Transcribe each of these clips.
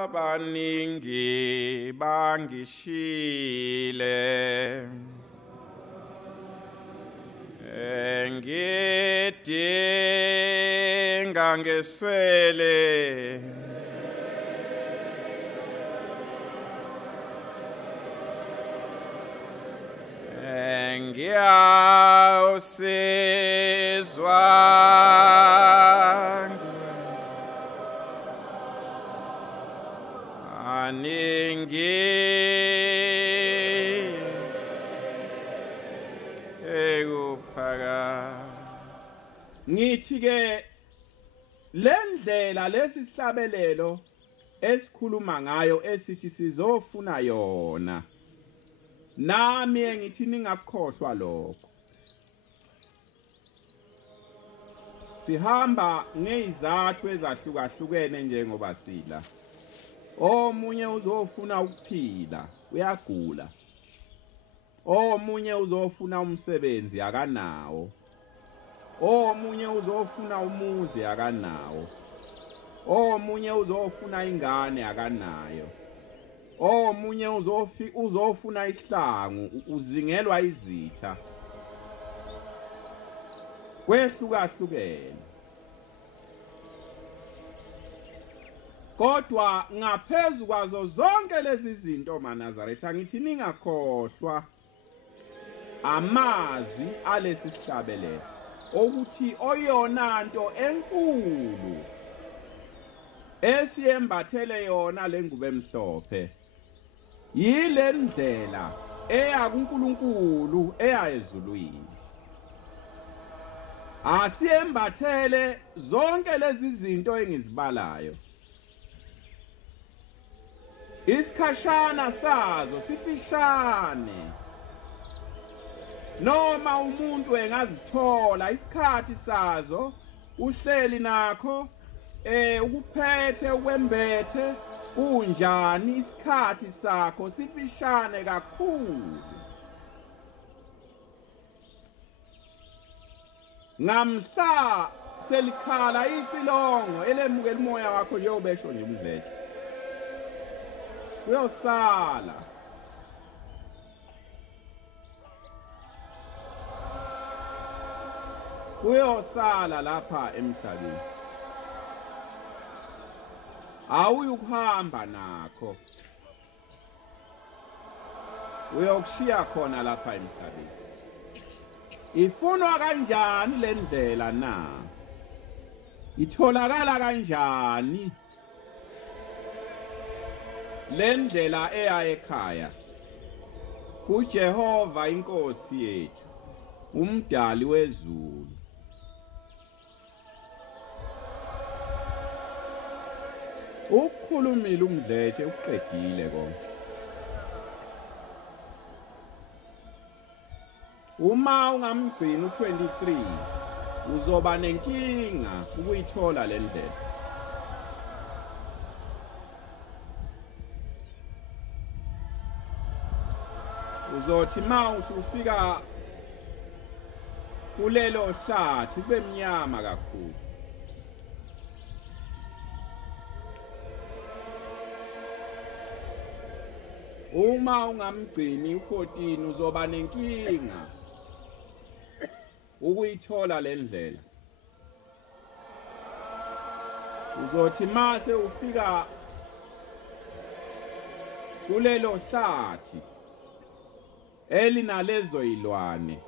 abaningi bangishile ngidinga ngeswele ngiyawusizwa aningi ekuphaka ngithi ke lendlela lesisihlabelelo esikhuluma ngayo esithi sizofuna yona nami ngithi ningakukhohlwa lokho sihamba ngezizathu ezahlukahlukene njengoba sila omunye uzofuna ukuphila uyagula omunye uzofuna umsebenzi akanawo omunye uzofuna umuzi akanawo omunye uzofuna ingane akanayo omunye uzofuna isihlangu uzingelwa izitha kwehlukahlukene kodwa ngaphezulu kwazo zonke lezi zinto maNazaretha ngithi ningakhohlwa amazwi alesi sihlabelelo ukuthi oyona nto enkulu esiyembathele yona lengubo emhlophe yile ndlela eya kuNkulunkulu eya ezulwini asiyembathele zonke lezi zinto engizibalayo isikhashana sazo sifishane noma umuntu engazithola isikhathi sazo uhleli nakho ukuphethe ukwembethe kunjani isikhathi sakho sifishane kakhulu ngamhla selikhala icilongo elemukela umoya wakho njengobesho nje umdletshe kuyosala lapha emhlabeni awuyukuhamba nakho uyokushiya khona lapha emhlabeni ifunwa kanjani le ndlela na itholakala kanjani le ndlela eya ekhaya kuJehova INkosi yethu umdali wezulu ukukhulumile umdletshe uqedile konke uma ungamgcini u23 uzoba nenkinga ukuyithola le ndlela uzothi ma usufika kulelo hlathi kube mnyama kakhulu uma ungamgcini u14 uzoba nenkinga ukuyithola le ndlela uzothi mase ufika kulelo hlathi elinalezo ilwane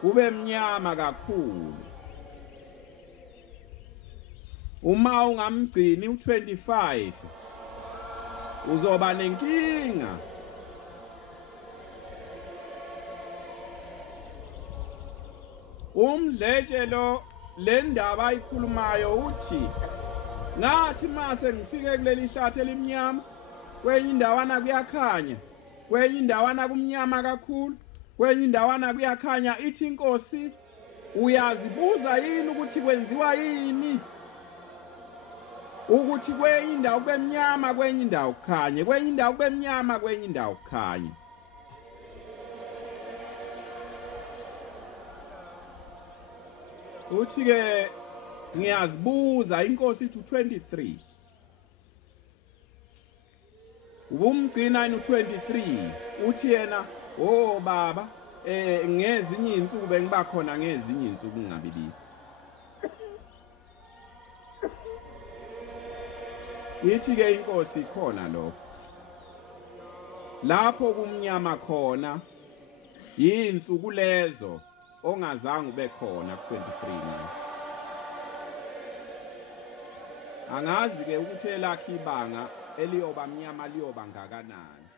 kube mnyama kakhulu uma ungamgcini u25 uzoba nenkinga umdletshe lo le ndaba ayikhulumayo uthi ngathi mase ngifike kuleli hlathi elimnyama kwenye indawana kuyakhanya kwenye indawana kumnyama kakhulu kwenye indawana kuyakhanya ithi INkosi uyazibuza yini ukuthi kwenziwa yini ukuthi kwenye indawo kube mnyama kwenye indawo kukhanye kwenye indawo kube mnyama kwenye indawo kukhanye uthi ke ngiyazibuza inkosi ithi 23 ubumgcina yini u23 uthi yena oh baba ngezinye izinsuku bengiba khona ngezinye izinsuku ngingabili ithi ke inkosi khona lo lapho kumnyama khona yinsuku lezo ongazange ube khona ku23 angazi ke ukuthi elakhe ibanga eliyoba mnyama liyoba ngakanani